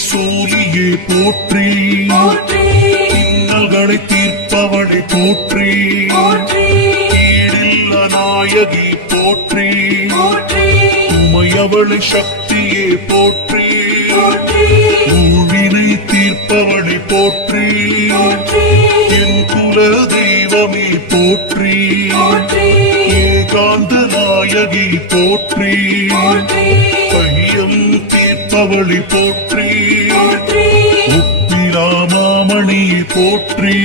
சூலியே போற்றி, இன்னல்களை தீர்ப்பவளை போற்றி, ஈடில்ல நாயகி போற்றி, உமையவளை சக்தியே போற்றி, ஊழினை தீர்ப்பவளை போற்றி, என் குல தெய்வமே போற்றி, ஏகாந்த நாயகி போற்றி, பையம் தீர்ப்பவளை போற்றி, உப்பிராமாமணியை போற்றி,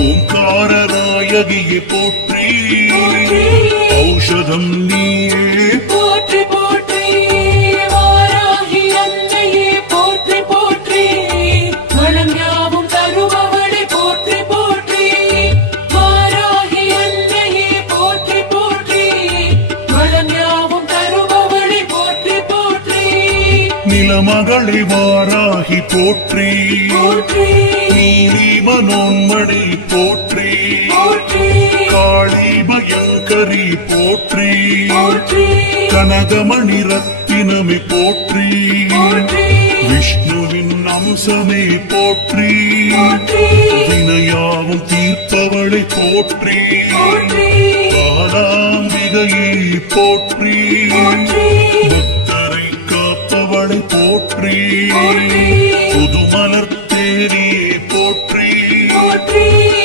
ஓங்கார நாயகியை போற்றி, ஔஷதம் நீயே போற்றி போற்றி, வாராகி அன்னையே போற்றி போற்றி, வளம் யாவும் தருபவளை போற்றி போற்றி, வாராகி அன்னையே போற்றி போற்றி, வளம் யாவும் தருபவளை போற்றி போற்றி, நிலமகளை வாராகி போற்றி, நீலி மனோன்மணி போற்றி, காளி பயங்கரி போற்றி, கனகமணி ரத்தினமே போற்றி, விஷ்ணுவின் அம்சமே போற்றி, வினையாவும் தீர்ப்பவளை போற்றி, காலாம்பிகையை போற்றி, பக்தரை காப்பவளை போற்றி, புதுமலர் தேரியை போற்றி,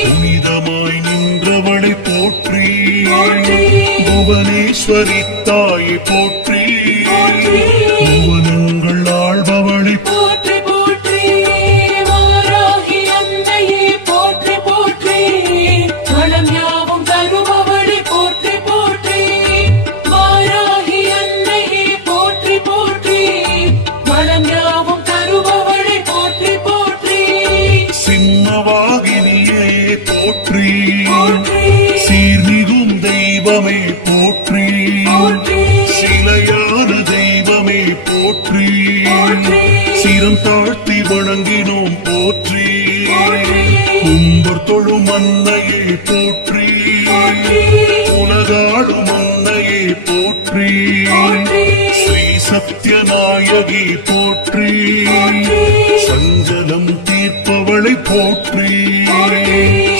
புனிதமாய் நின்றவளை போற்றி, புவனேஸ்வரி தாயை போற்றி, புவனங்கள் ஆள்பவளை போற்றி போற்றி, வாராகி அன்னையே போற்றி போற்றி, வளம் யாவும் தருபவளை போற்றி போற்றி, வாராகி அன்னையே போற்றி போற்றி, வளம் யாவும் தருபவளை போற்றி போற்றி, சிம்மவாகினியே போற்றி, சீர்மிகும் தெய்வமே போற்றி, சிலையான தெய்வமே போற்றி, சிரம் தாழ்த்தி வணங்கினோம் போற்றி, கும்பர் தொழும் அன்னையை போற்றி, உலகாளும் அன்னையை போற்றி, ஸ்ரீ சத்யநாயகி போற்றி, சஞ்சலம் தீர்ப்பவளை போற்றி,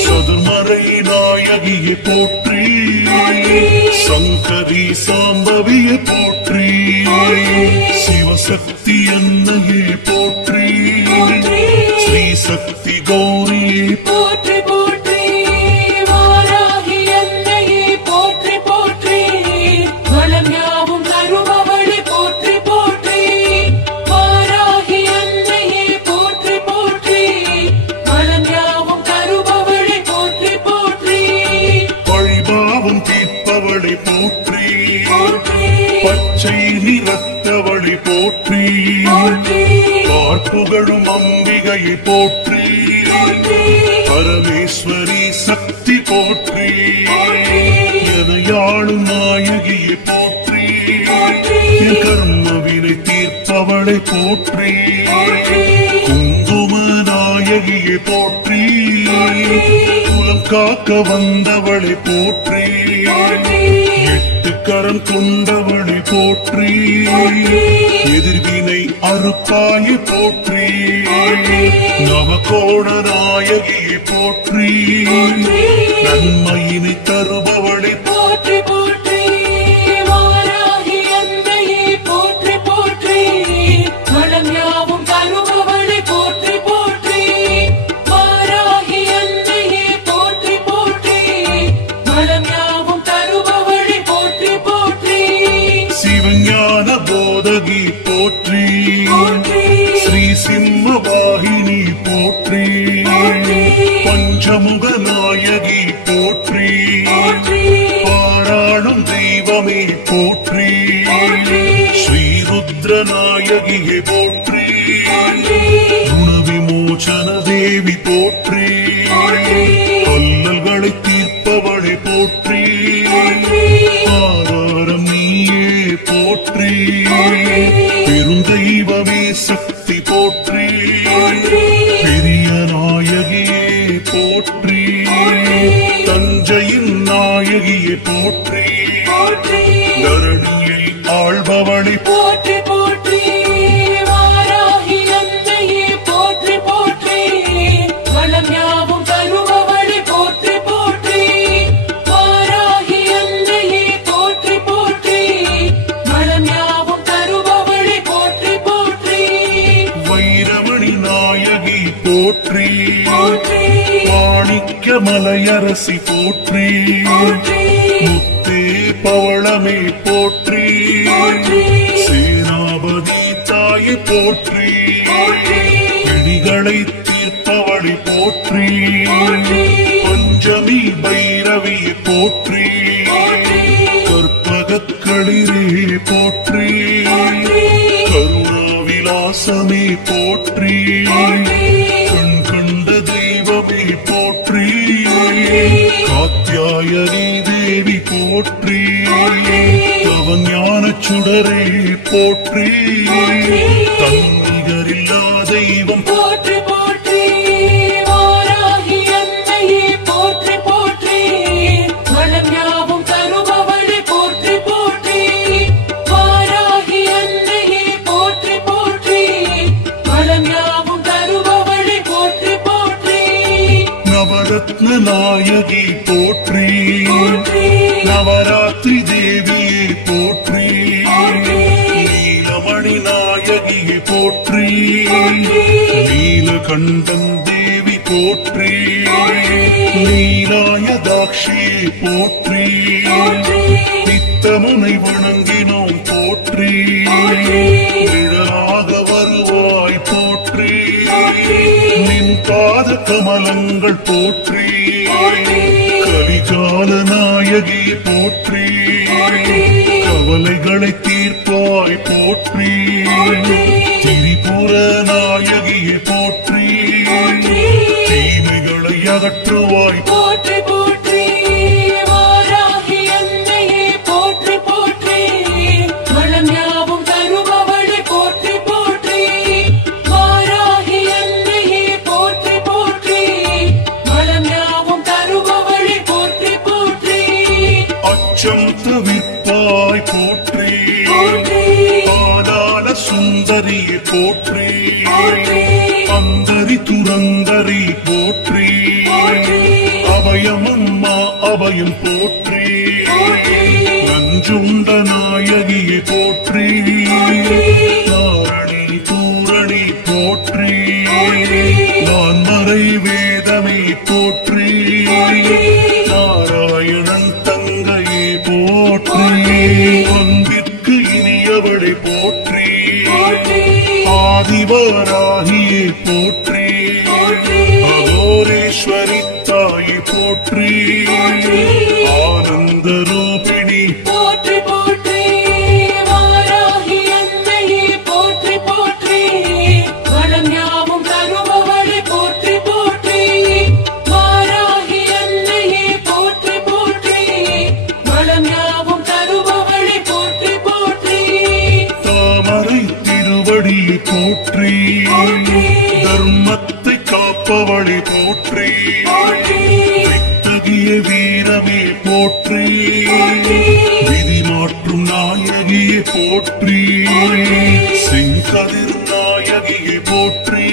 சதுர்மறை நாயகியை போற்றி, சங்கரி சாம்பவியை போற்றி, சிவசக்தி அன்னையை போற்றி, ஸ்ரீ சக்தி கௌரியை போற்றி போற்றி, வாராகி அன்னையே போற்றி போற்றி, வளம் யாவும் தருபவளை போற்றி போற்றி, வாராகி அன்னையே போற்றி போற்றி, வளம் யாவும் தருபவளை போற்றி போற்றி, பழிபாவம் தீர்ப்பவளை போற்றி, பச்சை நிறத்தவளை போற்றி, பார்ப்புகழும் அம்பிகையை போற்றி, பரமேஸ்வரி சக்தி போற்றி, எனையாளும் நாயகியை போற்றி, என் கர்மவினை தீர்ப்பவளை போற்றி, குங்கும நாயகியை போற்றி, குலம் காக்க வந்தவளை போற்றி, எட்டு கரம் கொண்டவளை போற்றி, எதிர்வினை அறுப்பாயை போற்றி, நவகோண நாயகியை போற்றி, நன்மையினை தருபவளை போற்றி போற்றி, வாராகி அன்னையே போற்றி போற்றி, வளம் யாவும் தருபவளை போற்றி போற்றி, வாராகி அன்னையே போற்றி போற்றி, வளம் யாவும் தருபவளை போற்றி போற்றி, சிவஞான போதகி போற்றி, ஸ்ரீ சிம்ம வாகினி போற்றி, பஞ்சமுக நாயகி போற்றி, பாராளும் தெய்வமே போற்றி, ஸ்ரீருத்ர நாயகியை போற்றி, குணவிமோச்சன தேவி போற்றி, அல்லல்களை தீர்ப்பவளை போற்றி, ஆதாரம் நீயே போற்றி, பெருந்தெய்வமே சக்தி போற்றி, பெரிய நாயகியே போற்றி, தஞ்சையின் நாயகியை போற்றி, தரணியை ஆள்பவளை போற்றி போற்றி, வாராகி மலையரசி போற்றி போற்றி முத்தே பவளமே போற்றி போற்றி சேனாபதி தாயை போற்றி போற்றி பிடிகளை தீர்ப்பவளை போற்றி போற்றி பஞ்சமி பைரவியை போற்றி போற்றி கற்பகக்களிரே போற்றி போற்றி கருணாவிலாசமே போற்றி போற்றி கண் கண்ட தெய்வமே போற்றி காத்யாயனி தேவி போற்றி தவஞான சுடரே போற்றி தன்னிகரில்லா தெய்வம் போற்றி போற்றி வாராகி அன்னையே போற்றி போற்றி வளம் யாவும் தருபவளே போற்றி போற்றி வாராகி அன்னையே போற்றி போற்றி வளம் யாவும் தருபவளே போற்றி போற்றி நவரத்ன நாயகி போற்றி போற்றி நவராத்திரி தேவியே போற்றி போற்றி நீலமணி நாயகியை போற்றி நீலகண்டன் தேவி போற்றி நீலாயதாட்சியை போற்றி நித்தமுனை வணங்கினோம் போற்றி நிழலாக வருவாய் போற்றி நின் பாத கமலங்கள் போற்றி கலிகால நாயகி போற்றி கவலைகளை தீர்ப்பாய் போற்றி திரிபுர நாயகியை போற்றி தீமைகளை அகற்றுவாய் போற்றி போற்றி வாராகி அன்னையே போற்றி போற்றி வளம் யாவும் தருபவளே போற்றி போற்றி வாராகி அன்னையே போற்றி போற்றி வளம் யாவும் தருபவளே போற்றி போற்றி அச்சம் தவிர்ப்பாய் போற்றி போற்றி பாதாள சுந்தரியை போற்றி போற்றி அந்தரி துரந்தரி போற்றி போற்றி அபயமம்மா அபயம் போற்றி போற்றி நஞ்சுண்ட நாயகியை போற்றி நாரணி பூரணி போற்றி நான் மறை வேதமே போற்றி நாராயணன் தங்கையை போற்றி அன்பிற்கு இனியவளை போற்றி ஆதிவராகியை போற்றி அகோரேஸ்வரி தாயை போற்றி ஆனந்த ரூபிணி போற்றி போற்றி வாராகி அன்னையே போற்றி போற்றி வளம் யாவும் தருபவளே போற்றி போற்றி வாராகி அன்னையே போற்றி போற்றி வளம் யாவும் தருபவளே போற்றி போற்றி தாமரை திருவடியை போற்றி தர்மத்தை காப்பவளை போற்றி வித்தகிய வீரமே போற்றி விதி மாற்றும் நாயகியை போற்றி செங்கதிர் நாயகியை போற்றி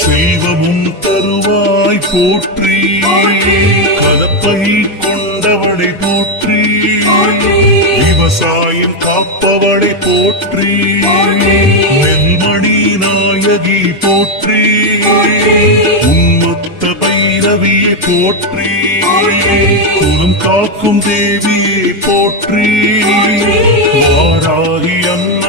செல்வமும் தருவாய் போற்றி கலப்பை கொண்டவளை போற்றி விவசாயம் காப்பவளை போற்றி நெல்மணி நாயகி போற்றி உன்மத்த பைரவியை போற்றி குலம் காக்கும் தேவியை போற்றி வாராகி அன்னை